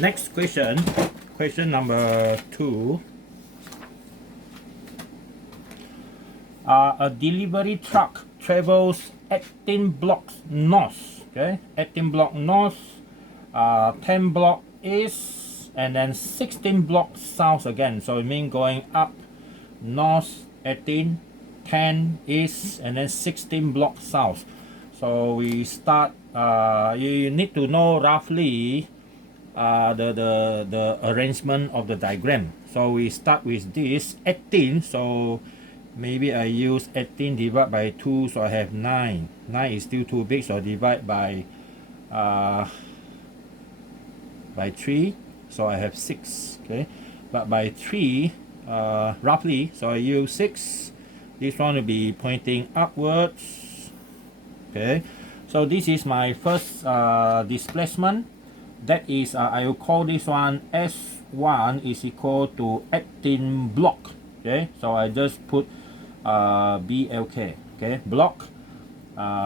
Next question, question number 2. A delivery truck travels 18 blocks north, okay, 18 block north, 10 block east, and then 16 blocks south again. So it means going up north 18, 10 east, and then 16 blocks south. So we start, you need to know roughly the arrangement of the diagram. So we start with this 18. So maybe I use 18 divided by 2, so I have 9. 9 is still too big, so I divide by 3, so I have 6. Okay, but by 3 roughly, so I use 6. This one will be pointing upwards. Okay, so this is my first displacement. That is, I will call this one S1 is equal to 18 block. Okay, so I just put BLK, okay, block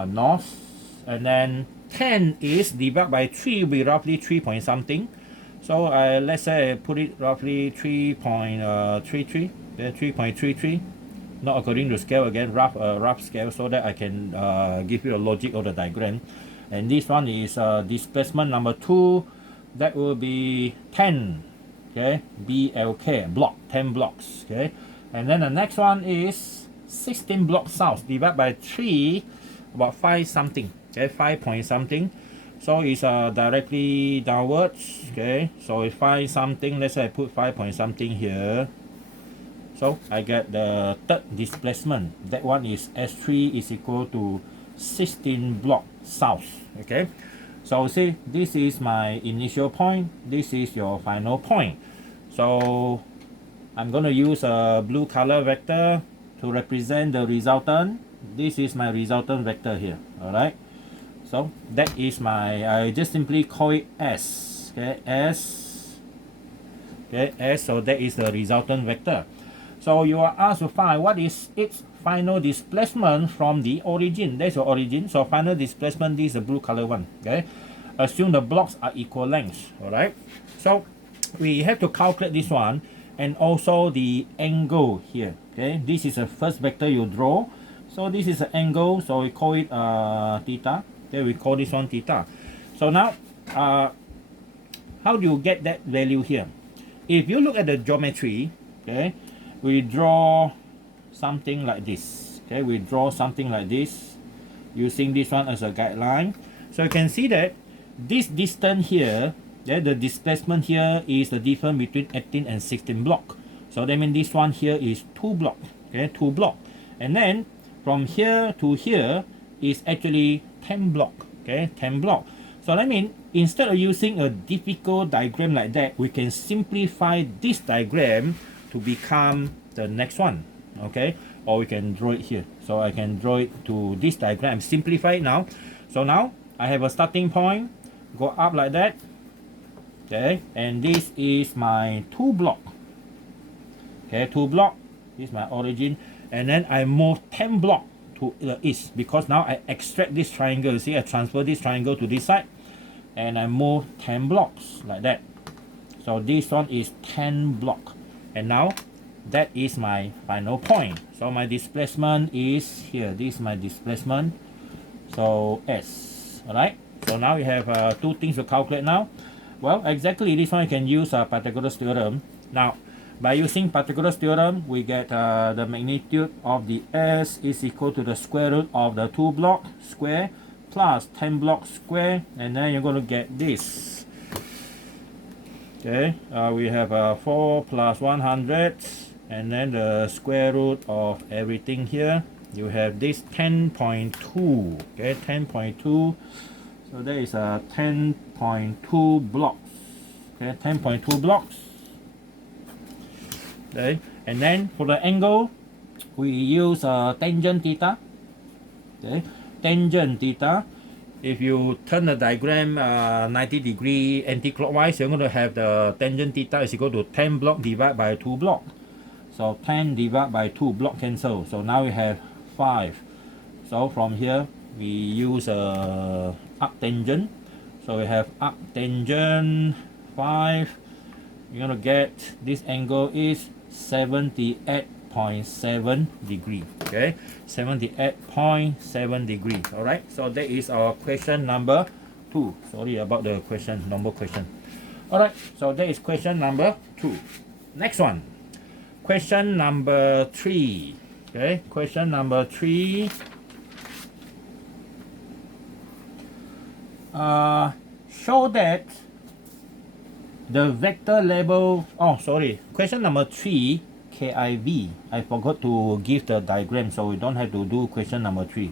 north, and then 10 is divided by 3 will be roughly 3 point something. So let's say I put it roughly 3.33, 3.33, not according to scale again, rough scale, so that I can give you a logic of the diagram. And this one is displacement number 2, that will be 10, okay, BLK, block, 10 blocks, okay. And then the next one is 16 blocks south, divided by 3, about 5 something, okay, 5 point something. So it's directly downwards, okay. So it's 5 something, let's say I put 5 point something here. So I get the third displacement. That one is S3 is equal to 16 block south, okay. So see, this is my initial point, this is your final point. So I'm going to use a blue color vector to represent the resultant. This is my resultant vector here, alright. So that is my, I just simply call it S, okay, S, okay, S, so that is the resultant vector. So you are asked to find what is its final displacement from the origin. That's your origin. So final displacement, this is the blue color one, okay. Assume the blocks are equal lengths, alright. So we have to calculate this one, and also the angle here, okay. This is the first vector you draw. So this is the angle, so we call it theta. Okay, we call this one theta. So now, how do you get that value here? If you look at the geometry, okay, we draw something like this. Okay, we draw something like this using this one as a guideline. So you can see that this distance here, yeah, the displacement here is the difference between 18 and 16 block. So that means this one here is 2 block. Okay, 2 block. And then from here to here is actually 10 block. Okay, 10 block. So that means instead of using a difficult diagram like that, we can simplify this diagram to become the next one. Okay, or we can draw it here. So I can draw it to this diagram, simplify it now. So now I have a starting point, go up like that. Okay, and this is my 2 block. Okay, 2 block, this is my origin, and then I move 10 block to the east, because now I extract this triangle. See, I transfer this triangle to this side, and I move 10 blocks like that. So this one is 10 block, and now that is my final point. So my displacement is here. This is my displacement, so S. Alright, so now we have 2 things to calculate now. Well, exactly this one you can use Pythagoras theorem. Now by using Pythagoras theorem, we get the magnitude of the S is equal to the square root of the 2 block square plus 10 block square, and then you're going to get this. Okay, we have 4 plus 100, and then the square root of everything here. You have this 10.2. Okay, 10.2. So there is a 10.2 blocks. Okay, 10.2 blocks. Okay, and then for the angle, we use tangent theta. Okay, tangent theta. If you turn the diagram 90 degree anti-clockwise, you're going to have the tangent theta is equal to 10 block divided by 2 block. So 10 divided by 2 block cancel. So now we have 5. So from here we use arctangent. So we have arctangent 5, you're going to get this angle is 78.7 degree. Okay, 78.7 degree. All right, so that is our question number 2. Sorry about the question, number question. All right, so that is question number 2. Next one, question number 3. Okay, question number 3. Show that the vector label, question number 3, KIV. I forgot to give the diagram, so we don't have to do question number 3,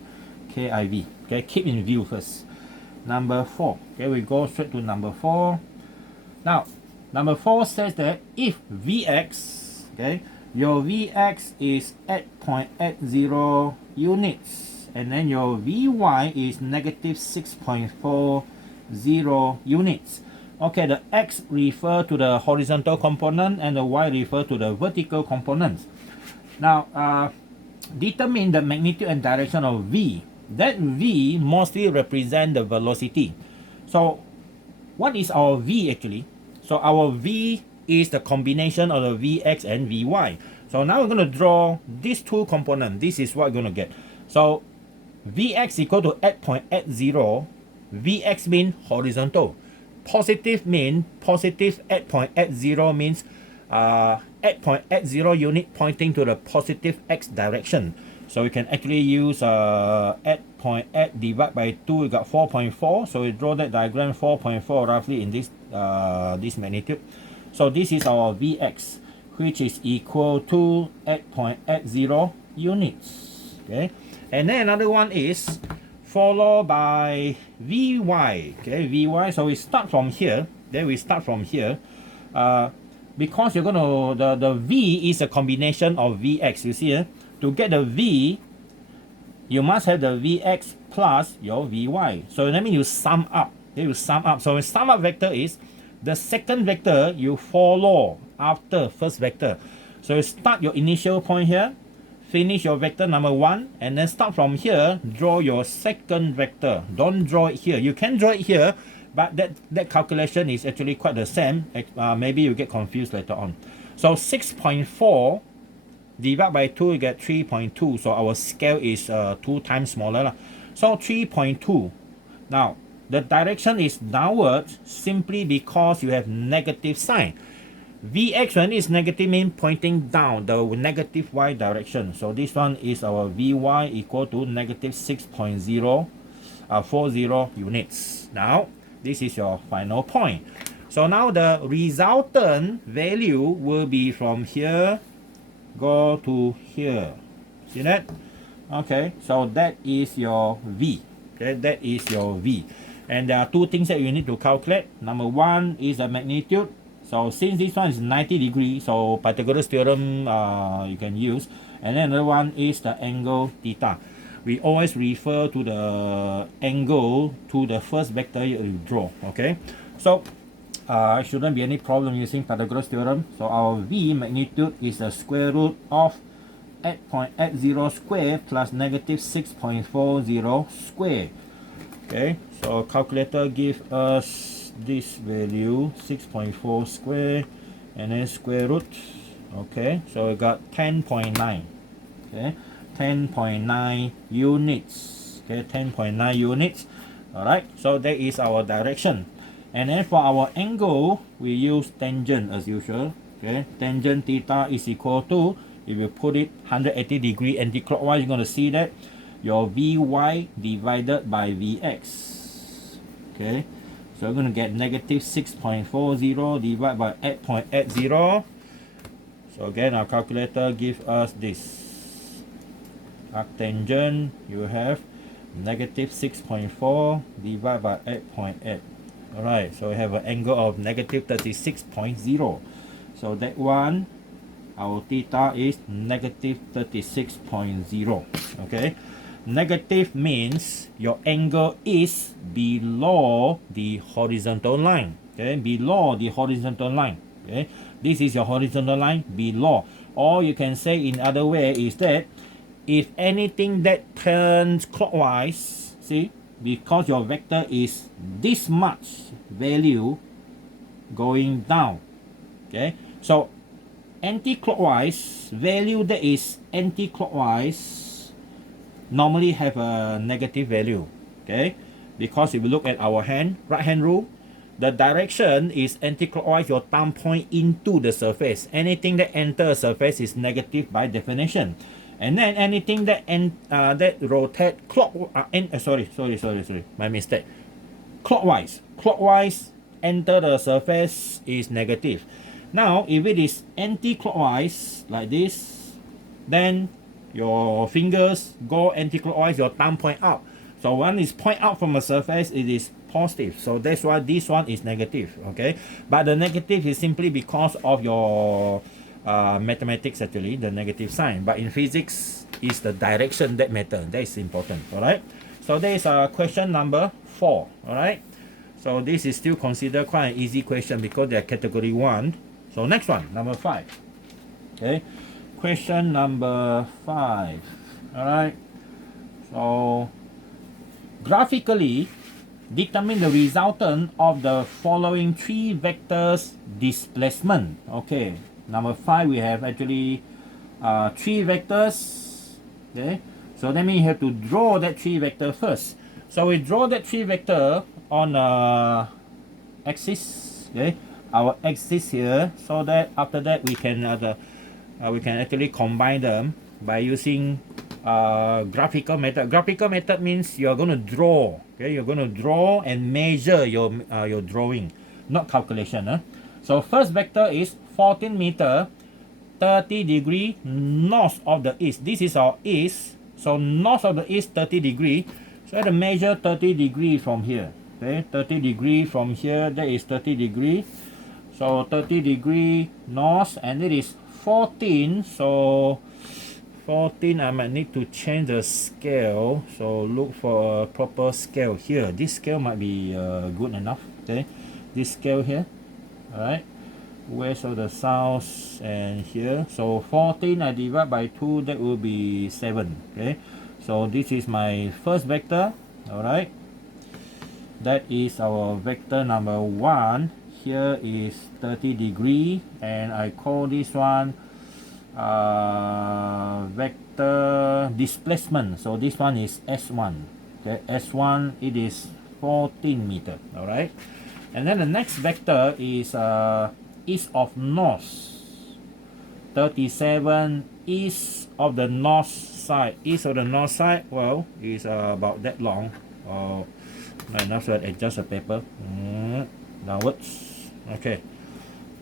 KIV. Okay, keep in view first. Number 4, okay, we go straight to number 4. Now, number 4 says that if Vx, okay, your Vx is 8.80 units, and then your Vy is negative 6.40 units. Okay, the x refer to the horizontal component and the y refer to the vertical component. Now, determine the magnitude and direction of v. That v mostly represent the velocity. So, what is our v actually? So, our v is the combination of the vx and vy. So, now we're going to draw these two components. This is what we're going to get. So, vx equal to 8.80. Vx means horizontal. Positive mean positive 8.80 means 8.80 unit pointing to the positive x direction. So we can actually use 8.8 divided by 2, we got 4.4. So we draw that diagram 4.4 roughly in this this magnitude. So this is our Vx, which is equal to 8.80 units. Okay, and then another one is followed by Vy. Okay, Vy. So we start from here. Then we start from here. Because you're gonna the V is a combination of Vx. You see, to get the V, you must have the Vx plus your Vy. So that means you sum up. Okay, you sum up. So a sum up vector is the second vector you follow after first vector. So you start your initial point here, finish your vector number 1, and then start from here, draw your second vector. Don't draw it here. You can draw it here, but that calculation is actually quite the same. Maybe you get confused later on. So 6.4 divided by 2, you get 3.2. So our scale is 2 times smaller. So 3.2. Now, the direction is downwards simply because you have negative sign. Vx when it's negative means pointing down, the negative y direction. So this one is our Vy equal to negative 6.40 units. Now, this is your final point. So now the resultant value will be from here, go to here. See that? Okay, so that is your V. Okay, that is your V. And there are two things that you need to calculate. Number 1 is the magnitude. So since this one is 90 degrees, so Pythagoras theorem you can use. And then another one is the angle theta. We always refer to the angle to the first vector you draw. Okay, so shouldn't be any problem using Pythagoras theorem. So our V magnitude is the square root of 8.80 square plus negative 6.40 square. Okay, so calculator give us this value 6.4 square and then square root. Okay, so we got 10.9. Okay, 10.9 units. Okay, 10.9 units. All right, so that is our direction. And then for our angle, we use tangent as usual. Okay, tangent theta is equal to, if you put it 180 degree anti-clockwise, you're going to see that your Vy divided by Vx. Okay, so we're going to get negative 6.40 divided by 8.80. So again, our calculator gives us this. Arctangent, you have negative 6.4 divided by 8.8. Alright, so we have an angle of negative 36.0. So that one, our theta is negative 36.0. Okay, negative means your angle is below the horizontal line. Okay, below the horizontal line. Okay, this is your horizontal line below. Or you can say in other way is that if anything that turns clockwise, see, because your vector is this much value, going down. Okay, so anti-clockwise value that is anti-clockwise normally have a negative value. Okay, because if you look at our right hand rule, the direction is anti-clockwise, your thumb point into the surface. Anything that enters a surface is negative by definition. And then anything that that rotate sorry, my mistake. Clockwise enter the surface is negative. Now, if it is anti-clockwise like this, then your fingers go anti-clockwise, your thumb point up. So when it's point out from a surface, it is positive. So that's why this one is negative. Okay, but the negative is simply because of your mathematics, actually, the negative sign. But in physics, is the direction that matter. That is important. All right. So there is question number 4. All right. So this is still considered quite an easy question because they are category 1. So next one, number 5. Okay. Question number 5. All right. So graphically, determine the resultant of the following 3 vectors displacement. Okay, number 5, we have actually 3 vectors. Okay, so that means you have to draw that 3 vector first. So we draw that 3 vector on axis. Okay, our axis here, so that after that we can actually combine them by using graphical method. Graphical method means you're going to draw. Okay, you're going to draw and measure your drawing, not calculation. So first vector is 14 meter, 30 degree north of the east. This is our east. So north of the east, 30 degree. So I have to measure 30 degree from here. Okay, 30 degree from here. That is 30 degree. So 30 degree north, and it is 14. So 14, I might need to change the scale. So look for a proper scale here. This scale might be good enough. Okay, this scale here. All right, west of the south and here. So 14 I divide by 2, that will be 7. Okay, so this is my first vector. All right, that is our vector number 1. Here is 30 degree, and I call this one vector displacement. So this one is S1. Okay, S1, it is 14 meter. All right, and then the next vector is east of north, 37 east of the north side. East of the north side, well, is about that long. Not enough, so I adjust the paper downwards. Okay,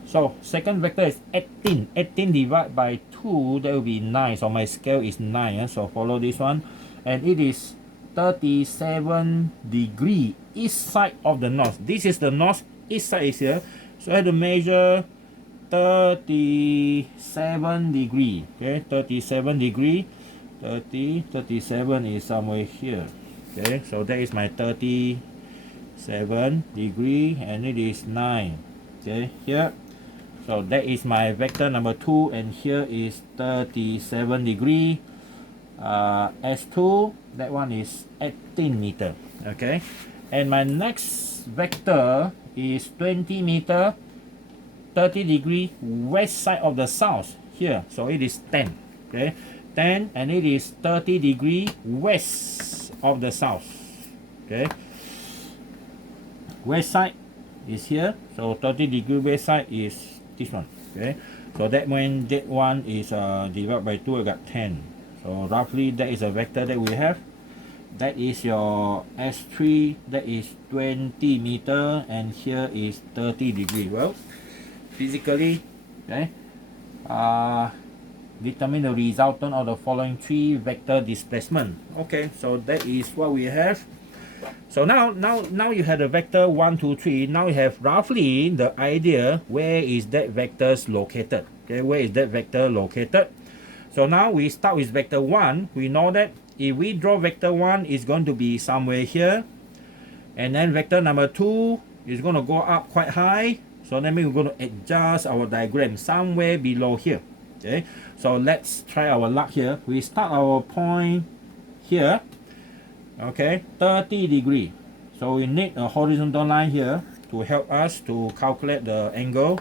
so second vector is 18. 18 divided by 2, that will be 9. So my scale is 9. So follow this one. And it is 37 degree east side of the north. This is the north, east side is here. So I have to measure 37 degree. Okay, 37 degree. 37 is somewhere here. Okay, so that is my 37 degree, and it is 9. Okay, here. So that is my vector number 2, and here is 37 degree. S2, that one is 18 meter. Okay, and my next vector is 20 meter, 30 degree west side of the south here. So it is 10. Okay, 10, and it is 30 degree west of the south. Okay, west side is here. So 30 degree west side is this one. Okay, so that when that one is divided by 2, I got 10. So roughly that is a vector that we have. That is your S3, that is 20 meter, and here is 30 degree. Well, physically, okay, determine the resultant of the following 3 vector displacement. Okay, so that is what we have. So now you have the vector 1, 2, 3. Now you have roughly the idea where is that vectors located. Okay, where is that vector located? So now we start with vector 1. We know that if we draw vector 1, it's going to be somewhere here. And then vector number 2 is going to go up quite high. So that means we're going to adjust our diagram somewhere below here. Okay, so let's try our luck here. We start our point here. Okay, 30 degree. So we need a horizontal line here. to help us to calculate the angle.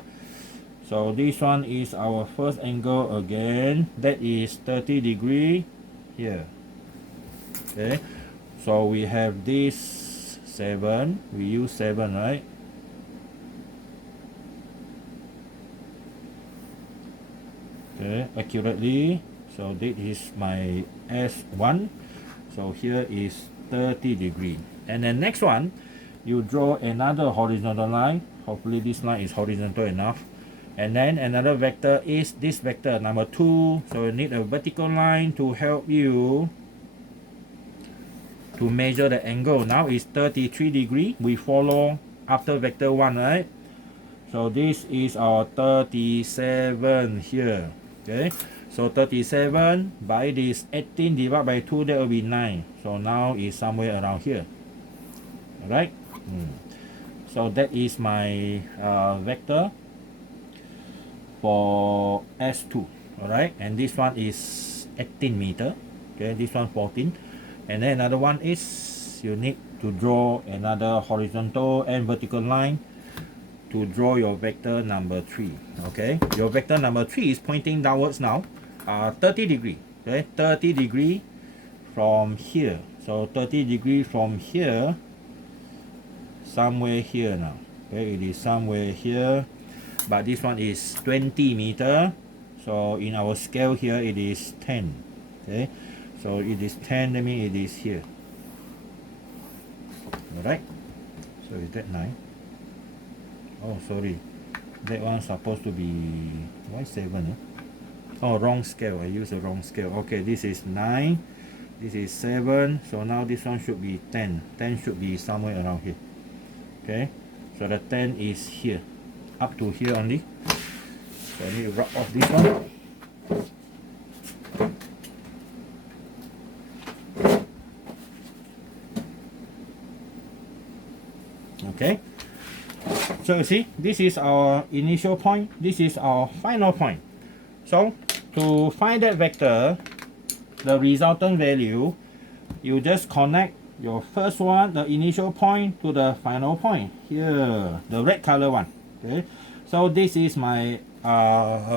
So this one is our first angle again, that is 30 degree here. Okay, so we have this 7, we use 7, right? Okay, accurately. So this is my S1. So here is 30 degree. And then next one, you draw another horizontal line. Hopefully this line is horizontal enough. And then another vector is this vector number 2. So you need a vertical line to help you to measure the angle. Now it's 33 degree. We follow after vector 1, right? So this is our 37 here. Okay, so 37 by this 18 divided by 2, that will be 9. So now it's somewhere around here. Alright, so that is my vector for S2. Alright, and this one is 18 meter. Okay, this one 14. And then another one is you need to draw another horizontal and vertical line to draw your vector number 3. Okay, your vector number 3 is pointing downwards now, 30 degree. Okay, 30 degree from here. So 30 degree from here, somewhere here now. Okay, it is somewhere here, but this one is 20 meter. So in our scale here it is 10. Okay, so it is 10, that means it is here. Alright, so is that 9? Oh, sorry, that one's supposed to be, why 7? Oh, wrong scale, I used the wrong scale. Okay, this is 9, this is 7, so now this one should be 10. 10 should be somewhere around here. Okay, so the 10 is here, up to here only. So I need to rub off this one. Okay, so you see, this is our initial point, this is our final point. So to find that vector, the resultant value, you just connect your first one, the initial point, to the final point here, the red color one. Okay, so this is my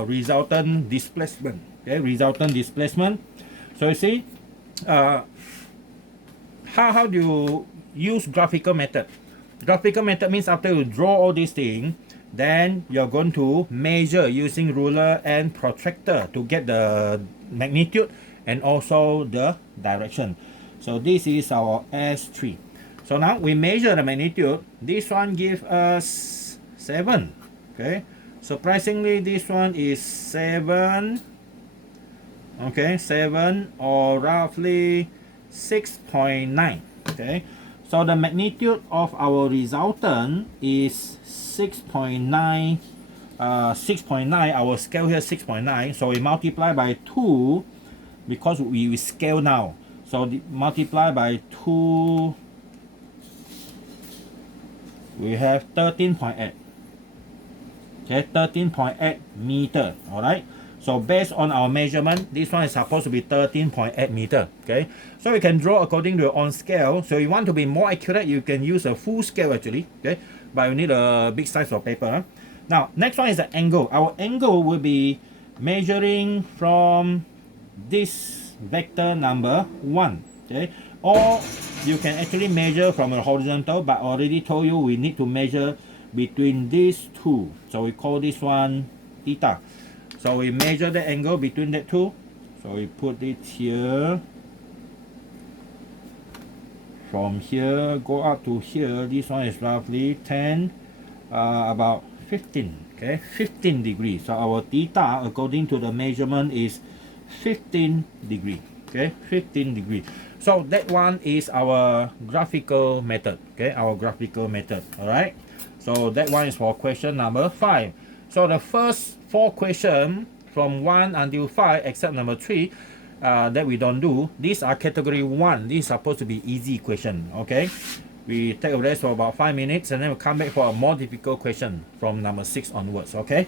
resultant displacement. Okay, resultant displacement. So you see, how do you use graphical method? Graphical method means after you draw all these things, then you're going to measure using ruler and protractor to get the magnitude and also the direction. So this is our S3. So now we measure the magnitude. This one gives us 7. Okay, surprisingly this one is 7. Okay, 7 or roughly 6.9. Okay, so the magnitude of our resultant is 6.9. 6.9. Our scale here 6.9. So we multiply by 2 because we scale now. So multiply by 2, we have 13.8. Okay, 13.8 meter. All right. So based on our measurement, this one is supposed to be 13.8 meter. Okay, so you can draw according to your own scale. So you want to be more accurate, you can use a full scale actually. Okay, but you need a big size of paper. Huh? Now next one is the angle. Our angle will be measuring from this vector number 1. Okay, or you can actually measure from a horizontal, but I already told you we need to measure between these two. So we call this one theta. So we measure the angle between the two. So we put it here. From here, go up to here. This one is roughly 10, about 15. Okay, 15 degrees. So our theta, according to the measurement, is 15 degree. Okay, 15 degree. So that one is our graphical method. Okay, our graphical method. All right. So that one is for question number 5. So the first 4 questions from 1 until 5, except number 3, that we don't do. These are category 1. These are supposed to be easy question. Okay. We take a rest for about 5 minutes and then we'll come back for a more difficult question from number 6 onwards. Okay.